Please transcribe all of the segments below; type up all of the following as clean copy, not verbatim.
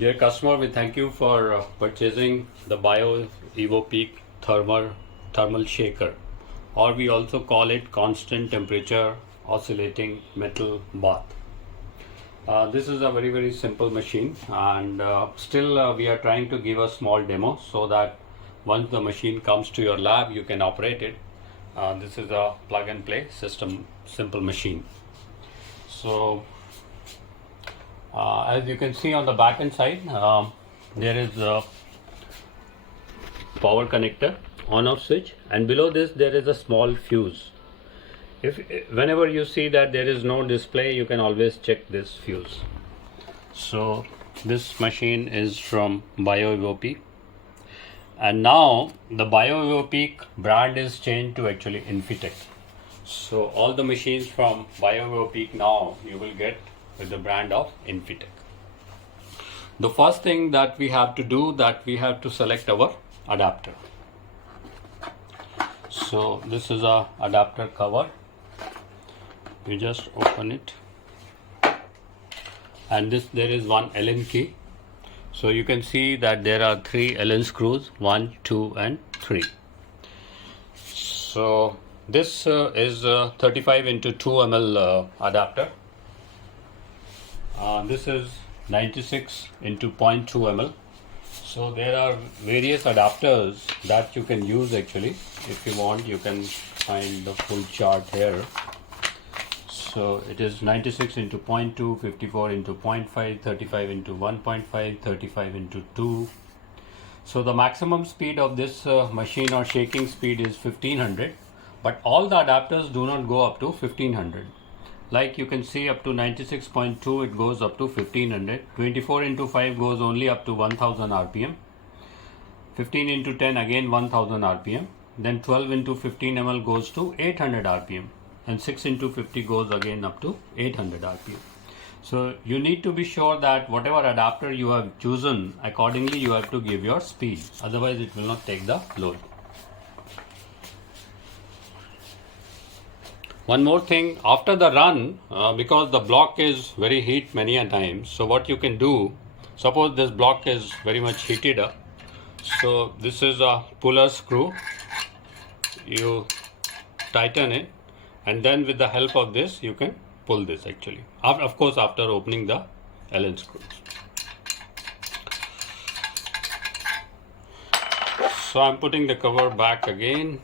Dear customer, we thank you for purchasing the Bio Evo Peak thermal shaker, or we also call it constant temperature oscillating metal bath. This is a very simple machine, and still we are trying to give a small demo so that once the machine comes to your lab you can operate it. This is a plug and play system, simple machine. So as you can see on the back end side, there is a power connector, on off switch, and below this there is a small fuse. Whenever you see that there is no display, you can always check this fuse. So this machine is from Bio Evo Peak, and now the Bio Evo Peak brand is changed to actually Infitech. So all the machines from Bio Evo Peak now you will get with the brand of Infitech. The first thing that we have to do, that we have to select our adapter. So this is a adapter cover. You just open it, and there is one Allen key. So you can see that there are 3 Allen screws, 1, 2 and 3. So this is 35 into 2 ml adapter. This is 96 into 0.2 ml. So there are various adapters that you can use actually. If you want, you can find the full chart here. So it is 96 into 0.2, 54 into 0.5, 35 into 1.5, 35 into 2. So the maximum speed of this machine or shaking speed is 1500, but all the adapters do not go up to 1500. Like you can see, up to 96.2 it goes up to 1500. 24 into 5 goes only up to 1000 rpm. 15 into 10 again 1000 rpm. Then 12 into 15 ml goes to 800 rpm. And 6 into 50 goes again up to 800 rpm. So you need to be sure that whatever adapter you have chosen, accordingly you have to give your speed. Otherwise it will not take the load. One more thing, after the run, because the block is very heat many a time, so what you can do, suppose this block is very much heated up, so this is a puller screw, you tighten it, and then with the help of this you can pull this actually, of course after opening the Allen screws. So I'm putting the cover back again,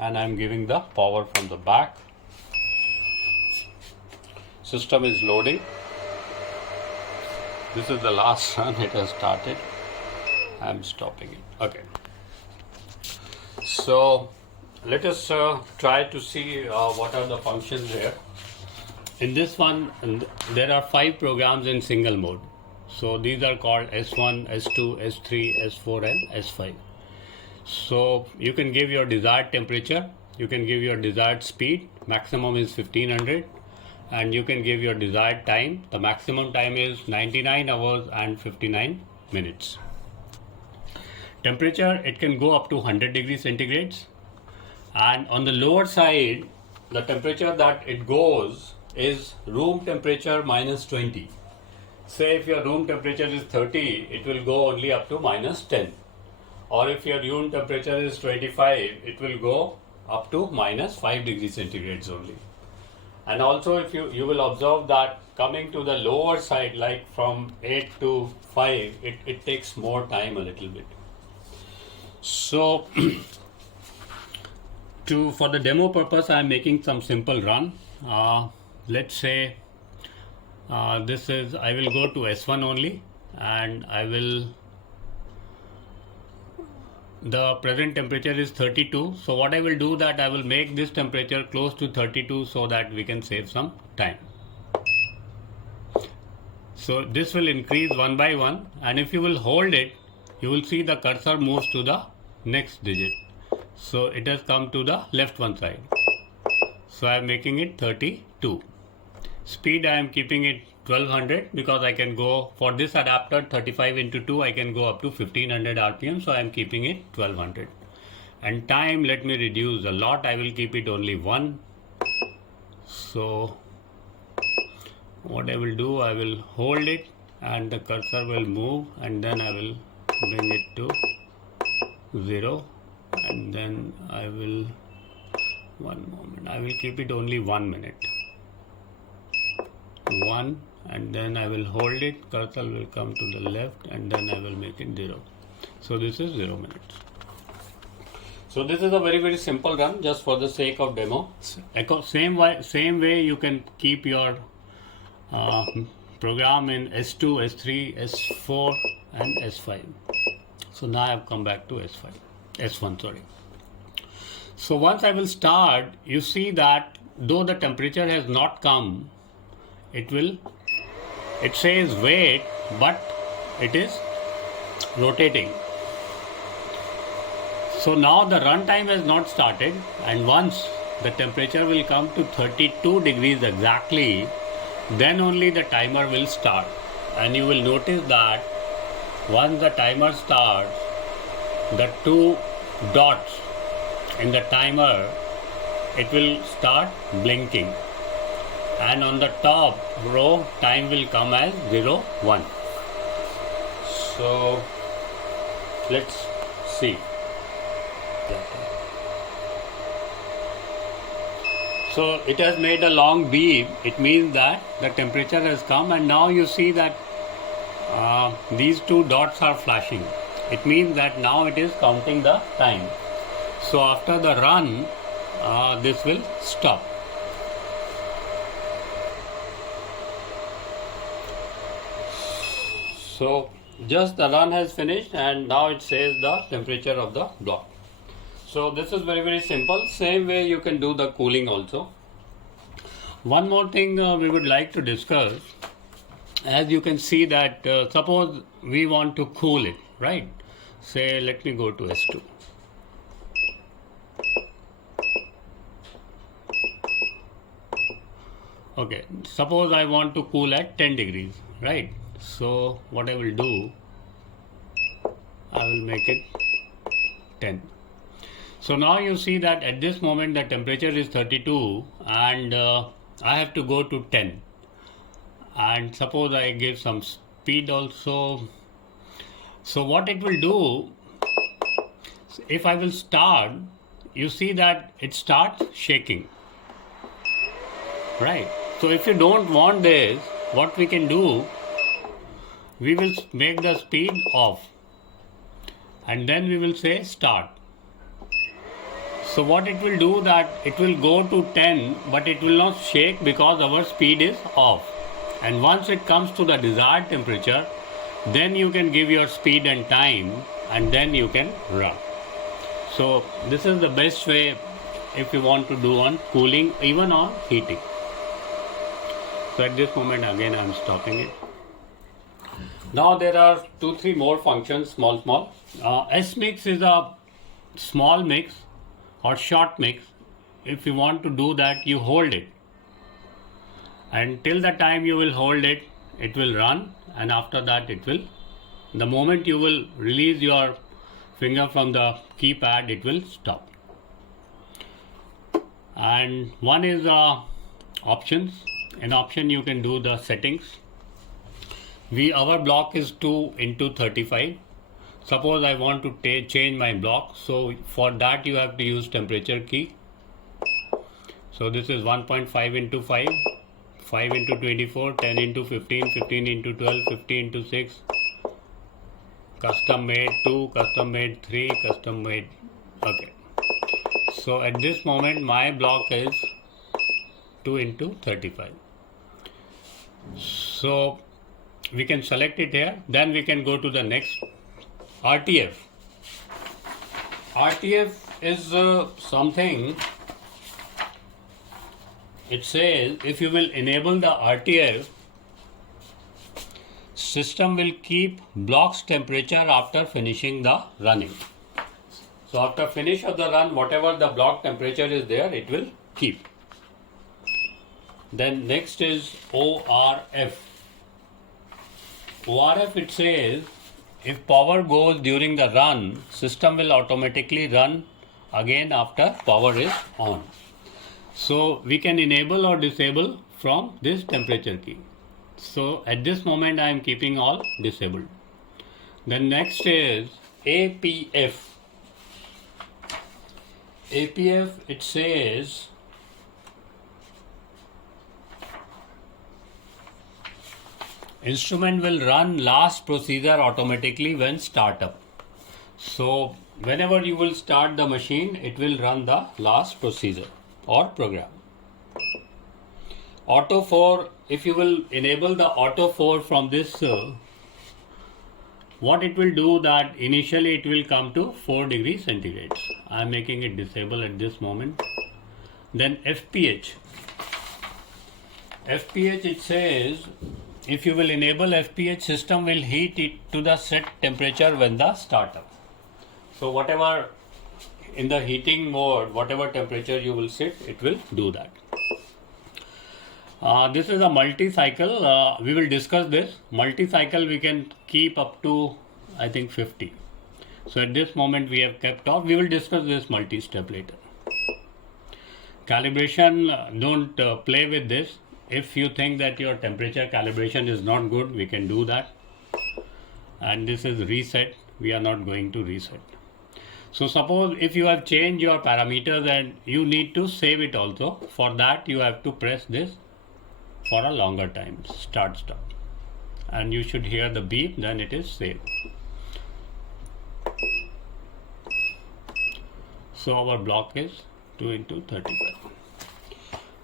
and I'm giving the power from the back. System is loading. This is the last run, it has started. I'm stopping it. Okay. So let us try to see what are the functions here. In this one, there are 5 programs in single mode. So these are called S1, S2, S3, S4 and S5. So you can give your desired temperature, you can give your desired speed, maximum is 1500, and you can give your desired time. The maximum time is 99 hours and 59 minutes. Temperature, it can go up to 100 degrees centigrades, and on the lower side the temperature that it goes is room temperature minus 20. Say if your room temperature is 30, it will go only up to minus 10, or if your room temperature is 25, it will go up to minus 5 degrees centigrades only. And also if you will observe that coming to the lower side, like from 8 to 5, it takes more time a little bit. So for the demo purpose, I am making some simple run. Let's say I will go to S1 only, and the present temperature is 32. So what I will do, that I will make this temperature close to 32 so that we can save some time. So this will increase one by one, and if you will hold it, you will see the cursor moves to the next digit. So it has come to the left one side. So I am making it 32. Speed I am keeping it 1200, because I can go for this adapter 35 into 2, I can go up to 1500 rpm, so I am keeping it 1200. And time, let me reduce a lot, I will keep it only 1. So what I will do, I will hold it and the cursor will move, and then I will bring it to 0, and then I will, one moment, I will keep it only 1 minute. 1, and then I will hold it, cursor will come to the left, and then I will make it 0. So this is 0 minutes. So this is a very simple run, just for the sake of demo. Same way you can keep your program in S2, S3, S4 and S5. So now I have come back to S1, sorry. So once I will start, you see that though the temperature has not come, it says wait, but it is rotating. So now the run time has not started, and once the temperature will come to 32 degrees exactly, then only the timer will start. And you will notice that once the timer starts, the 2 dots in the timer, it will start blinking, and on the top row time will come as 0, 1. So let's see. So it has made a long beep. It means that the temperature has come, and now you see that these 2 dots are flashing. It means that now it is counting the time. So after the run, this will stop. So just the run has finished, and now it says the temperature of the block. So this is very simple. Same way you can do the cooling also. One more thing we would like to discuss. As you can see that suppose we want to cool it, right? Say let me go to S2. Okay, suppose I want to cool at 10 degrees, right? So what I will do, I will make it 10. So now you see that at this moment the temperature is 32, and I have to go to 10. And suppose I give some speed also. So what it will do, if I will start, you see that it starts shaking, right? So if you don't want this, what we can do, we will make the speed off, and then we will say start. So what it will do, that it will go to 10, but it will not shake because our speed is off. And once it comes to the desired temperature, then you can give your speed and time, and then you can run. So this is the best way if you want to do on cooling, even on heating. So at this moment again I am stopping it. Now there are 2-3 more functions, small. S-mix is a small mix or short mix. If you want to do that, you hold it, and till the time you will hold it, it will run, and after that it will, the moment you will release your finger from the keypad, it will stop. And one is options. In option you can do the settings. Our block is 2x35. Suppose I want to change my block, so for that you have to use temperature key. So this is 1.5 into 5, 5 into 24, 10 into 15, 15 into 12, 50 into 6, custom made 2, custom made 3, custom made, okay. So at this moment my block is 2 into 35. So we can select it here, then we can go to the next. RTF. RTF is something, it says if you will enable the RTF, system will keep block's temperature after finishing the running. So after finish of the run, whatever the block temperature is there, it will keep. Then next is ORF. ORF, it says if power goes during the run, system will automatically run again after power is on. So we can enable or disable from this temperature key. So at this moment I am keeping all disabled. Then next is APF. APF, it says instrument will run last procedure automatically when startup. So whenever you will start the machine, it will run the last procedure or program. Auto 4, if you will enable the auto 4 from this, what it will do that initially it will come to 4 degrees centigrade. I am making it disable at this moment. Then FPH. FPH, it says if you will enable FPH, system will heat it to the set temperature when the startup. So whatever in the heating mode, whatever temperature you will set, it will do that. This is a multi-cycle. We will discuss this. Multi-cycle we can keep up to, I think, 50. So at this moment we have kept off. We will discuss this multi-step later. Calibration, don't play with this. If you think that your temperature calibration is not good, we can do that. And this is reset. We are not going to reset. So suppose if you have changed your parameters and you need to save it also. For that you have to press this for a longer time, start stop, and you should hear the beep, then it is saved. So our block is 2 into 35.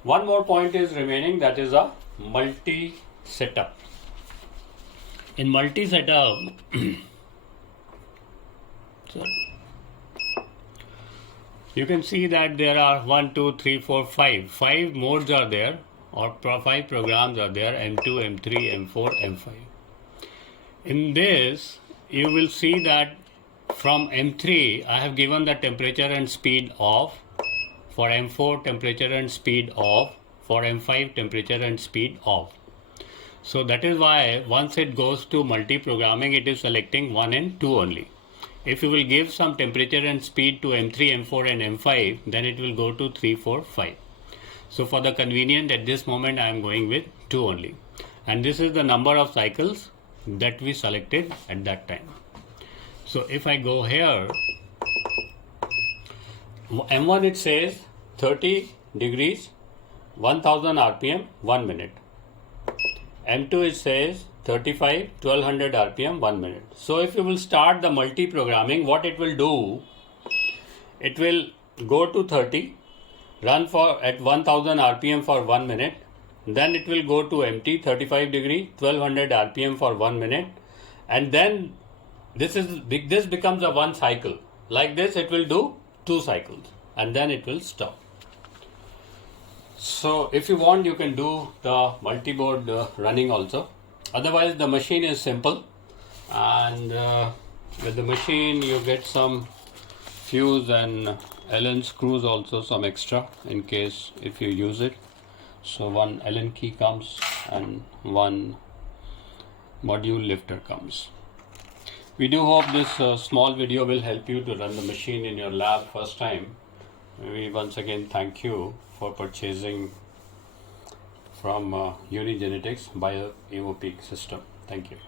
One more point is remaining, that is a multi setup. In multi setup you can see that there are 1, 2, 3, 4, 5. 5 modes are there, or 5 programs are there, M2, M3, M4, M5. In this, you will see that from M3, I have given the temperature and speed off. For M4, temperature and speed off. For M5, temperature and speed off. So that is why once it goes to multi-programming, it is selecting 1 and 2 only. If you will give some temperature and speed to M3, M4 and M5, then it will go to 3, 4, 5. So for the convenience at this moment I am going with 2 only. And this is the number of cycles that we selected at that time. So if I go here, M1 it says 30 degrees, 1000 RPM, 1 minute. M2 it says 35, 1200 RPM, 1 minute. So if you will start the multi-programming, what it will do, it will go to 30, run for at 1000 RPM for 1 minute, then it will go to empty 35 degree, 1200 RPM for 1 minute, and then this becomes a 1 cycle. Like this it will do 2 cycles and then it will stop. So if you want, you can do the multi-board running also. Otherwise the machine is simple, and with the machine you get some fuse and Allen screws also, some extra in case if you use it. So one Allen key comes and one module lifter comes. We do hope this small video will help you to run the machine in your lab first time. We once again thank you for purchasing from UNIGENETICS by EvoPeak system. Thank you.